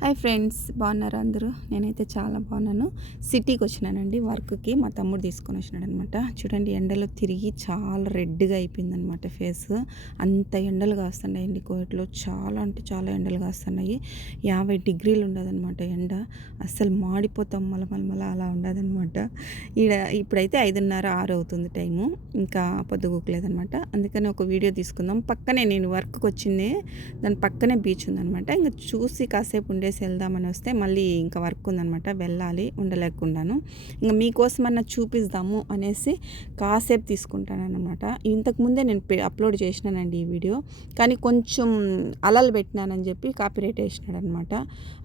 Hi friends, బాగున్నారా అందరూ? నేనైతే చాలా బాగున్నాను. సిటీకి వచ్చినానండి వర్క్కి. మా తమ్ముడు తీసుకొని వచ్చినాడనమాట. చూడండి, ఎండలో తిరిగి చాలా రెడ్గా అయిపోయిందనమాట ఫేస్. అంత ఎండలు కాస్తున్నాయండి కోయట్లో. చాలా అంటే చాలా ఎండలు కాస్తున్నాయి. 50 డిగ్రీలు ఉండదనమాట ఎండ. అస్సలు మాడిపోతాం, మలమల అలా ఉండదనమాట. ఈడ ఇప్పుడైతే 5:30, 6 అవుతుంది టైము. ఇంకా పొద్దుగూకలేదనమాట. అందుకని ఒక వీడియో తీసుకుందాం. పక్కనే నేను వర్క్కి వచ్చింది, దాని పక్కనే బీచ్ ఉందనమాట. ఇంకా చూసి కాసేపు ఉండేసి వెళ్దామని వస్తే మళ్ళీ ఇంకా వర్క్ ఉందనమాట, వెళ్ళాలి, ఉండలేకున్నాను. ఇంకా మీకోసమన్నా చూపిద్దాము అనేసి కాసేపు తీసుకుంటానన్నమాట. ఇంతకుముందే నేను అప్లోడ్ చేసినానండి ఈ వీడియో, కానీ కొంచెం అలలు పెట్టినానని చెప్పి కాపీరైట్ వేసినాడనమాట.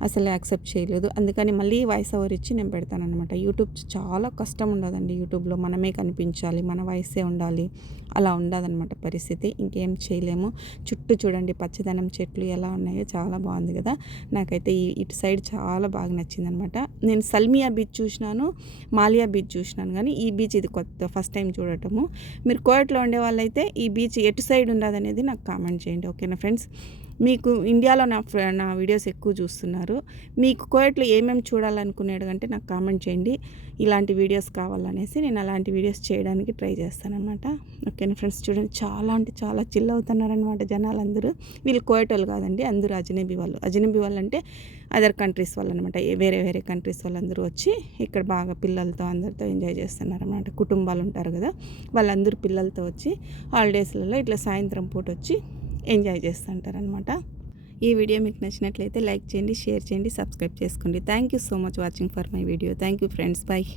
అసలు యాక్సెప్ట్ చేయలేదు. అందుకని మళ్ళీ వాయిస్ ఓవర్ ఇచ్చి నేను పెడతానమాట. యూట్యూబ్ చాలా కష్టం ఉండదండి. యూట్యూబ్లో మనమే కనిపించాలి, మన వాయిసే ఉండాలి, అలా ఉండదన్నమాట పరిస్థితి. ఇంకేం చేయలేము. చుట్టూ చూడండి పచ్చదనం, చెట్లు ఎలా ఉన్నాయో, చాలా బాగుంది కదా. నాకైతే ఇటు సైడ్ చాలా బాగా నచ్చిందనమాట. నేను సల్మియా బీచ్ చూసినాను, మాలియా బీచ్ చూసినాను, కానీ ఈ బీచ్ ఇది కొత్త, ఫస్ట్ టైం చూడటము. మీరు కోయట్లో ఉండే వాళ్ళైతే ఈ బీచ్ ఎటు సైడ్ ఉండదనేది నాకు కామెంట్ చేయండి, ఓకేనా ఫ్రెండ్స్? మీకు ఇండియాలో నా వీడియోస్ ఎక్కువ చూస్తున్నారు. మీకు కోయట్లో ఏమేమి చూడాలనుకునేటంటే నాకు కామెంట్ చేయండి. ఇలాంటి వీడియోస్ కావాలనేసి నేను అలాంటి వీడియోస్ చేయడానికి ట్రై చేస్తానన్నమాట. ఓకేనా ఫ్రెండ్స్? చూడండి, చాలా అంటే చాలా చిల్ అవుతున్నారనమాట జనాలందరూ. వీళ్ళు కోయటోళ్ళు కాదండి, అందరూ అజనబీ వాళ్ళు. అజనబీ వాళ్ళు అంటే అదర్ కంట్రీస్ వాళ్ళు అనమాట. వేరే వేరే కంట్రీస్ వాళ్ళందరూ వచ్చి ఇక్కడ బాగా పిల్లలతో అందరితో ఎంజాయ్ చేస్తున్నారన్నమాట. కుటుంబాలు ఉంటారు కదా, వాళ్ళందరూ పిల్లలతో వచ్చి హాలిడేస్లలో ఇట్లా సాయంత్రం పూట వచ్చి ఎంజాయ్ చేస్తుంటారనమాట. ఈ వీడియో మీకు నచ్చినట్లయితే లైక్ చేయండి, షేర్ చేయండి, సబ్స్క్రైబ్ చేసుకోండి. Thank you so much watching for my video. Thank you friends, bye.